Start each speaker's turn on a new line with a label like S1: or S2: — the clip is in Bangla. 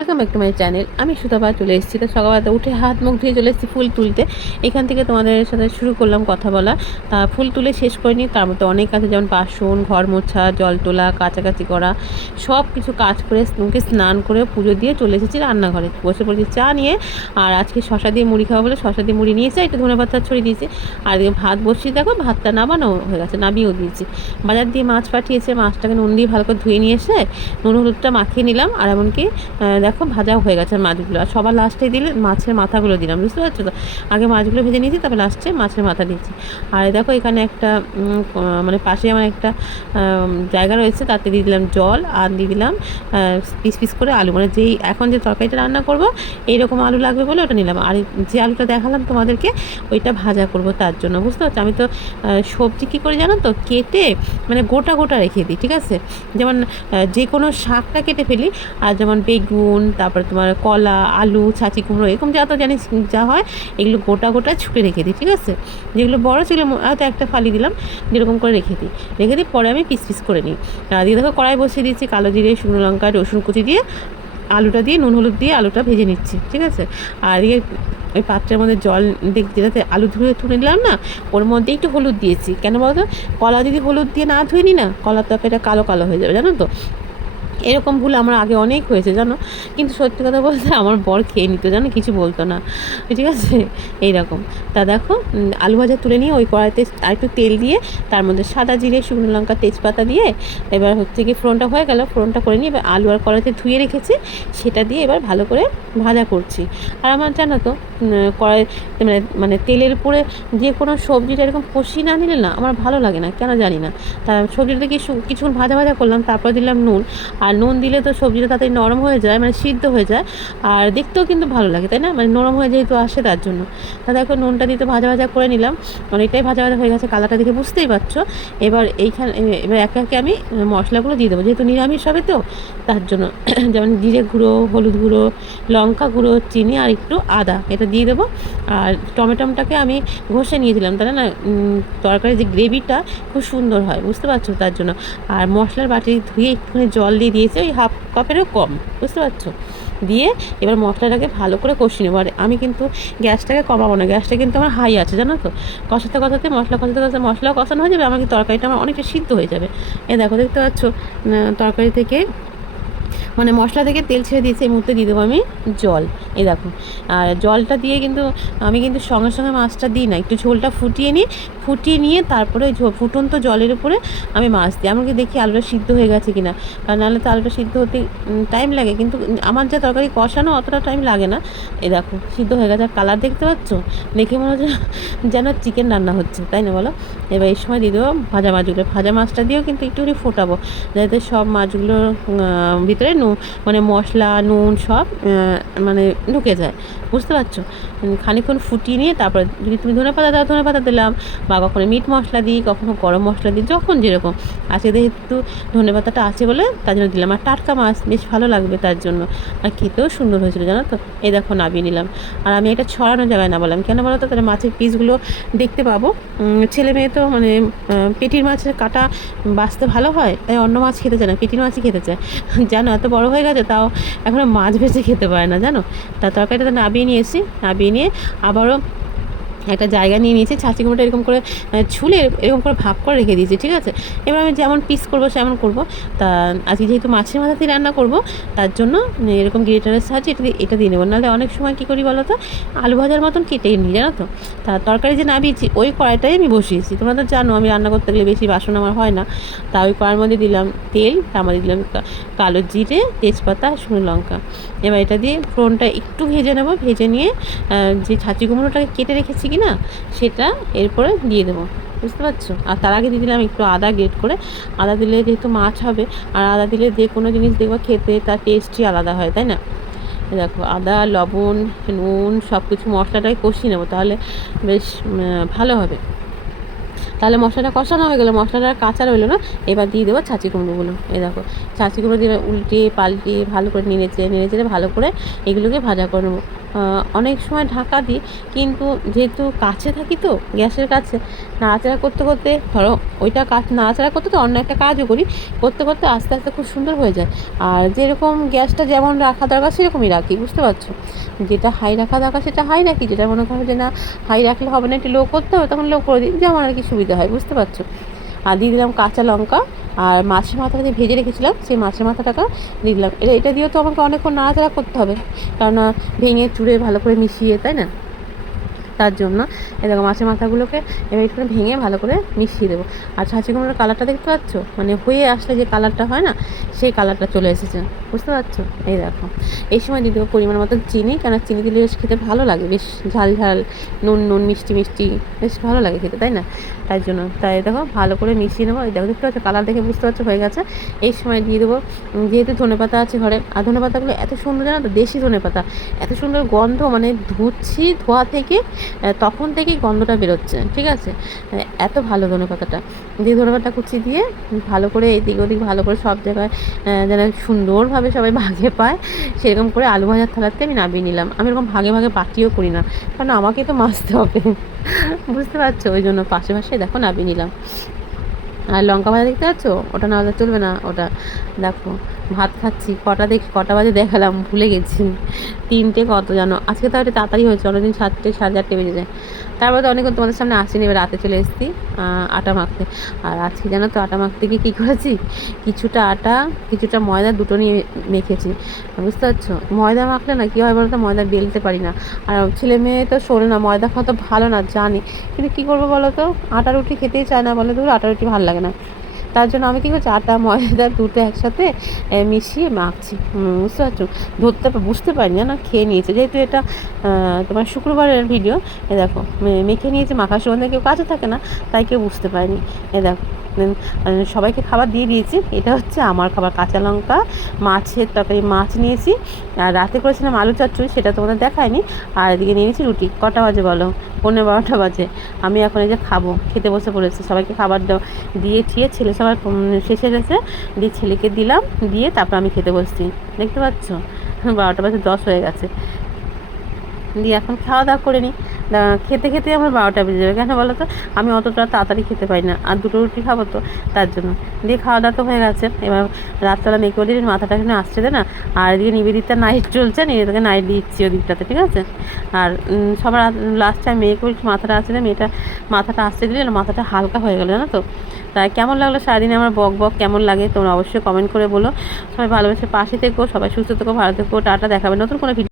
S1: Welcome channel. আমি সুতাবা চলে এসেছি। তো সকালবেলা উঠে হাত মুখ ধুয়ে চলে এসেছি ফুল তুলতে। এখান থেকে তোমাদের সাথে শুরু করলাম কথা বলা। তা ফুল তুলে শেষ করিনি। তার মধ্যে অনেক আছে, যেমন বাসন, ঘর মোছা, জল তোলা, কাচাকাচি করা। সব কিছু কাজ করে মুখে স্নান করে পুজো দিয়ে চলে এসেছি রান্নাঘরে। বসে পড়েছি চা নিয়ে। আর আজকে শশা দিয়ে মুড়ি খাওয়া বলে শশা দিয়ে মুড়ি নিয়েছে। একটু ধনে পাতা ছড়িয়ে দিয়েছি। আর ভাত বসিয়ে দেখো, ভাতটা নামানো হয়ে গেছে, নামিয়েও দিয়েছি। বাজার দিয়ে মাছ পাঠিয়েছে। মাছটাকে নুন দিয়ে ভালো করে ধুয়ে নিয়ে এসে নুন হলুদটা মাখিয়ে নিলাম। আর এমনকি দেখো, ভাজাও হয়ে গেছে মাছগুলো। আর সবার লাস্টে দিলে মাছের মাথাগুলো দিলাম, বুঝতে পারছ তো? আগে মাছগুলো ভেজে নিয়েছি, তারপর লাস্টে মাছের মাথা দিয়েছি। আর দেখো, এখানে একটা মানে পাশে আমার একটা জায়গা রয়েছে, তাতে দিয়ে দিলাম জল আর দিয়ে দিলাম পিস পিস করে আলু। মানে যেই, এখন যে তরকারিটা রান্না করব, এইরকম আলু লাগবে বলে ওটা নিলাম। আর যে আলুটা দেখালাম তোমাদেরকে, ওইটা ভাজা করব তার জন্য, বুঝতে পারছ? আমি তো সবজি কী করে জানো তো? কেটে মানে গোটা গোটা রেখে দিই, ঠিক আছে? যেমন যে কোনো শাকটা কেটে ফেলি, আর যেমন বেগুন তারপরে তোমার কলা, আলু ছাঁচি কুমড়ো, এরকম যা তো জানিস, যা হয়, এগুলো গোটা গোটা ছুটে রেখে দিই, ঠিক আছে? যেগুলো বড় ছিল হয়তো একটা ফালি দিলাম, যেরকম করে রেখে দিই। রেখে দিই পরে আমি পিস পিস করে নিই। আর দিয়ে দেখো, কড়াই বসিয়ে দিয়েছি, কালো জিরে, শুকনো লঙ্কা, রসুন কুচি দিয়ে, আলুটা দিয়ে, নুন, হলুদ দিয়ে আলুটা ভেজে নিচ্ছি, ঠিক আছে? আর এদিকে ওই পাত্রের মধ্যে জল দেখ যেটাতে আলু ধুয়ে তুলে নিলাম না, ওর মধ্যে একটু হলুদ দিয়েছি। কেন বলতো? কলা যদি হলুদ দিয়ে না ধুয়ে নিই না, কলার তরকারিটা কালো কালো হয়ে যাবে, জানো তো? এরকম ভুল আমার আগে অনেক হয়েছে, জানো? কিন্তু সত্যি কথা বলতে আমার বর খেয়ে নিত, জানো? কিছু বলতো না। ঠিক আছে? এইরকম। তা দেখো আলু ভাজা তুলে নিয়ে ওই কড়াইতে আর একটু তেল দিয়ে, তার মধ্যে সাদা জিরে, শুকনো লঙ্কা, তেজপাতা দিয়ে এবার হচ্ছে কি ফোড়নটা হয়ে গেল, ফোড়নটা করে নিয়ে এবার আলু আর কড়াইতে ধুয়ে রেখেছি, সেটা দিয়ে এবার ভালো করে ভাজা করছি। আর আমার জানো তো কড়াই মানে মানে তেলের উপরে যে কোনো সবজিটা এরকম কষি না নিলে না আমার ভালো লাগে না, কেন জানি না। তা সবজিটা কি কিছুক্ষণ ভাজা ভাজা করলাম, তারপর দিলাম নুন, আর নুন দিলে তো সবজিটা তাড়াতাড়ি নরম হয়ে যায় মানে সিদ্ধ হয়ে যায়। আর দেখতেও কিন্তু ভালো লাগে, তাই না? মানে নরম হয়ে যেহেতু আসে তার জন্য। তা দেখো, নুনটা দিতে ভাজা ভাজা করে নিলাম। অনেকটাই ভাজা ভাজা হয়ে গেছে, কালারটা দেখে বুঝতেই পারছ। এবার এইখানে এবার একে একে আমি মশলাগুলো দিয়ে দেবো। যেহেতু নিরামিষ হবে তো, তার জন্য যেমন জিরে গুঁড়ো, হলুদ গুঁড়ো, লঙ্কা গুঁড়ো, চিনি আর একটু আদা এটা দিয়ে দেবো। আর টমেটোমটাকে আমি ঘষে নিয়েছিলাম তাহলে না? তরকারির যে গ্রেভিটা খুব সুন্দর হয়, বুঝতে পারছ তার জন্য। আর মশলার বাটি ধুয়ে একটুখানি জল দিয়ে দিয়েছে, ওই হাফ কাপেরও কম, বুঝতে পারছ? দিয়ে এবার মশলাটাকে ভালো করে কষিয়ে নেব। আর আমি কিন্তু গ্যাসটাকে কমাবো না, গ্যাসটা কিন্তু আমার হাই আছে, জানো তো? কষাতে কষাতে মশলা, কষাতে কষাতে মশলা কষানো হয়ে যাবে, আমার তরকারিটা আমার অনেকটা সিদ্ধ হয়ে যাবে। এ দেখো, দেখতে পাচ্ছ তরকারি থেকে মানে মশলা থেকে তেল ছেড়ে দিয়েছে, এই মুহূর্তে দিয়ে দেবো আমি জল। এই দেখো, আর জলটা দিয়ে কিন্তু আমি কিন্তু সঙ্গে সঙ্গে মাছটা দিই না, একটু ঝোলটা ফুটিয়ে নিই, ফুটিয়ে নিয়ে তারপরে ফুটন্ত জলের উপরে আমি মাছ দিই। আমাকে দেখি আলুটা সিদ্ধ হয়ে গেছে কিনা, কারণ নাহলে তো আলুটা সিদ্ধ হতে টাইম লাগে, কিন্তু আমার যা তরকারি কষানো অতটা টাইম লাগে না। এই দেখো, সিদ্ধ হয়ে গেছে, আর কালার দেখতে পাচ্ছ? দেখে মনে হচ্ছে যেন চিকেন রান্না হচ্ছে, তাই না বলো? এবার এই সময় দিয়ে দেবো ভাজা মাছগুলো। ভাজা মাছটা দিয়েও কিন্তু একটুখানি ফোটাবো, যাতে সব মাছগুলোর ভিতরে নুন মানে মশলা নুন সব মানে ঢুকে যায়। বুঝতে পারছ? উম, খানিকক্ষণ ফুটিয়ে নিয়ে তারপরে যদি তুমি ধনে পাতা দাও ধনে পাতা দিলাম বা কখনো মিট মশলা দিই কখনো গরম মশলা দিই যখন যেরকম। আজকে যেহেতু ধনে পাতাটা আছে বলে তার জন্য দিলাম। আর টাটকা মাছ বেশ ভালো লাগবে তার জন্য। আর খেতেও সুন্দর হয়েছিল জানো তো? এই দেখো নামিয়ে নিলাম। আর আমি এটা ছড়ানো জায়গায় না বললাম কেন বলো তো? তাহলে মাছের পিসগুলো দেখতে পাবো। ছেলে মেয়ে তো মানে পেটির মাছের কাটা বাঁচতে ভালো হয় তাই অন্য মাছ খেতে চায় না পেটির মাছই খেতে চায়। জানো? এত বড় হয়ে গেছে, তাও এখন মাছ ভেজে খেতে পারে না, জানো? তা তরকারিটা নাবিয়ে নিয়ে এসেছি, নাবিয়ে নিয়ে আবারও একটা জায়গা নিয়ে নিয়েছি ছাঁচি কুমড়োটা এরকম করে ছুলে এরকম করে ভাগ করে রেখে দিয়েছি, ঠিক আছে? এবার আমি যেমন পিস করব, সেমন করব। তা আজকে যেহেতু মাছের মাথা দিয়ে রান্না করব, তার জন্য এরকম গ্রেটারের সাহায্যে এটা এটা দিয়ে নেব। নাহলে অনেক সময় কী করি বলো তো আলু ভাজার মতন কেটে নিই, জানো তো? তা তরকারি যে নামিয়েছি, ওই কড়াইটাই আমি বসিয়েছি। তোমরা তো জানো, আমি রান্না করতে গেলে বেশি বাসন আমার হয় না। তা ওই কড়ার মধ্যে দিলাম তেল, তার মধ্যে দিলাম কালো জিরে, তেজপাতা, শুকনো লঙ্কা। এবার এটা দিয়ে ফোড়নটা একটু ভেজে নেব। ভেজে নিয়ে যে ছাঁচি কুমড়োটাকে কেটে রেখেছি কি না সেটা এরপরে দিয়ে দেবো, বুঝতে পারছ? আর তার আগে দিয়ে দিলাম একটু আদা গ্রেট করে। আদা দিলে যেহেতু মাছ হবে, আর আদা দিলে যে কোনো জিনিস দেখবা খেতে তার টেস্টই আলাদা হয়, তাই না? দেখো, আদা, লবণ, নুন সব কিছু মশলাটাই কষিয়ে নেব, তাহলে বেশ ভালো হবে। তাহলে মশলাটা কষানো হয়ে গেলো, মশলাটা কাঁচা রইল না, এবার দিয়ে দেবো ছাঁচি কুমড়োগুলো এই দেখো ছাঁচি কুমড়ো দিয়ে উল্টে পাল্টে ভালো করে নেড়েচে নেড়েচে ভালো করে এগুলোকে ভাজা করে নেব। অনেক সময় ঢাকা দিই, কিন্তু যেহেতু কাছে থাকি তো গ্যাসের কাছে, নাড়াচাড়া করতে করতে ধরো ওইটা কাজ নাড়াচাড়া করতে তো অন্য একটা কাজও করি, করতে করতে আস্তে আস্তে খুব সুন্দর হয়ে যায়। আর যেরকম গ্যাসটা যেমন রাখা দরকার সেরকমই রাখি, বুঝতে পারছ? যেটা হাই রাখা দরকার সেটা হাই রাখি, যেটা মনে করো যে না হাই রাখলে হবে না, একটু লো করতে হবে, তখন লো করে দিই, যেমন আর কি সুবিধা হয়, বুঝতে পারছ? আর দিয়ে দিলাম কাঁচা লঙ্কা আর মাছের মাথাটা দিয়ে ভেজে রেখেছিলাম, সেই মাছের মাথাটাকে দিলাম। এটা এটা দিয়েও তো আমাকে অনেকক্ষণ নাড়াচাড়া করতে হবে। কেননা ভেঙে চুড়ে ভালো করে মিশিয়ে, তাই না? তার জন্য। দেখো মাছের মাথাগুলোকে এবার একটু ভেঙে ভালো করে মিশিয়ে দেবো। আর ছাঁচি কুমড়োর কালারটা দেখতে পাচ্ছ? মানে হয়ে আসলে যে কালারটা হয় না, সেই কালারটা চলে এসেছে। বুঝতে পারছ? এই দেখো। এই সময় দেবো পরিমাণ মতো চিনি কেন চিনি দিলে বেশ খেতে ভালো লাগে। বেশ ঝাল ঝাল, নুন নুন, মিষ্টি মিষ্টি, বেশ ভালো লাগে খেতে, তাই না? তাই জন্য, তাই দেখো, ভালো করে মিশিয়ে নেব। এই দেখো, দেখতে পাচ্ছ? কালার দেখে বুঝতে পারছ? হয়ে গেছে। এই সময় দিয়ে দেবো যেহেতু ধনে পাতা আছে ঘরে, আর ধনে পাতাগুলো এত সুন্দর জানো তো, দেশি ধনে পাতা। এত সুন্দর গন্ধ মানে ধুচ্ছি ধোয়া থেকে তখন থেকেই গন্ধটা বেরোচ্ছে, ঠিক আছে? এত ভালো ধনে পাতাটা দিয়ে ধনে পাতা কুচি দিয়ে ভালো করে এদিক ওদিক ভালো করে সব জায়গায় যেন সুন্দরভাবে সবাই ভাগে পায়, সেরকম করে আলু ভাজার থালাতে আমি নামিয়ে নিলাম। আমি এরকম ভাগে ভাগে পাটিও করি না, কারণ আমাকে তো মাছতে হবে। বুঝতে পারছ? ওই জন্য পাশে পাশে দেখো নামিয়ে নিলাম। আর লঙ্কা ভাজা দেখতে পাচ্ছ? ওটা না চলবে না, ওটা। দেখো ভাত খাচ্ছি, কটা দেখি কটা বাজে দেখালাম, ভুলে গেছি। তিনটে কত জানো? আজকে তো একটু তাড়াতাড়ি হয়েছে, অনেকদিন সাতটে, সাড়ে চারটে বেজে যায়। তারপরে তো অনেকক্ষণ তোমাদের সামনে আসিনি, এবার রাতে চলে এসেছি আটা মাখতে। আর আজকে জানো তো আটা মাখতে গিয়ে কী করেছি? কিছুটা আটা, কিছুটা ময়দা দুটো নিয়ে মেখেছি। বুঝতে পারছ? ময়দা মাখলে না কী হয় বলো তো ময়দা বেলতে পারি না। আর ছেলে মেয়ে তো শোনে না, ময়দা খাওয়া তো ভালো না, জানি। কিন্তু কী করব বলো তো? আটা রুটি খেতেই চায় না বলে ধরো আটা রুটি ভালো লাগে না। তার জন্য আমি কী করছি? আটা, ময়দা দুটো একসাথে মিশিয়ে মাখছি। বুঝতে পারছ? ধরতে বুঝতে পারি না না, খেয়ে নিয়েছে। যেহেতু এটা তোমার শুক্রবারের ভিডিও এ, দেখো মেখে নিয়েছে, মাখার সময় কেউ কাজে থাকে না, তাই কেউ বুঝতে পারেনি। এ, দেখো সবাইকে খাবার দিয়ে দিয়েছি। এটা হচ্ছে আমার খাবার, কাঁচা লঙ্কা, মাছের তরকারি, মাছ নিয়েছি। আর রাতে করেছিলাম আলু চচ্চড়ি, সেটা তোমাদের দেখায়নি। আর এদিকে নিয়েছি রুটি। কটা বাজে বলো? পনেরো বারোটা বাজে। আমি এখন এই যে খাব, খেতে বসে পড়েছি। সবাইকে খাবার দিয়ে ঠিয়ে ছেলে সবার শেষে গেছে দিয়ে ছেলেকে দিলাম, দিয়ে তারপর আমি খেতে বসছি। দেখতে পাচ্ছ? বারোটা বাজে, দশ হয়ে গেছে। দিয়ে এখন খাওয়া দাওয়া করে নিই খেতে খেতে আমার বারোটা বেজে যাবে। কেন বলো তো? আমি অতটা তাড়াতাড়ি খেতে পারি না। আর দুটো রুটি খাব তো, তার জন্য। দিয়ে খাওয়া দাওয়া তো হয়ে গেছে। এবার রাতবেলা মেঘ করে দিন মাথাটা এখানে আসছে না? আর এদিকে নিবেদিতা নাইট চলছে নিয়ে নিবেদিতাকে নাইট দিচ্ছি ওদিকটাতে, ঠিক আছে? আর সবার লাস্ট টাইম মেয়ে করে মাথাটা আসছে মেয়েটা মাথাটা আসতে দিলে মাথাটা হালকা হয়ে গেলো, জানো তো? তাই কেমন লাগল সারাদিনে আমার বক বক, কেমন লাগে তোমরা অবশ্যই কমেন্ট করে বলো। সবাই ভালোবেসে পাশে থেকো, সবাই সুস্থ থেকো, ভালো থেকো, টাটা, দেখাবে নতুন কোনো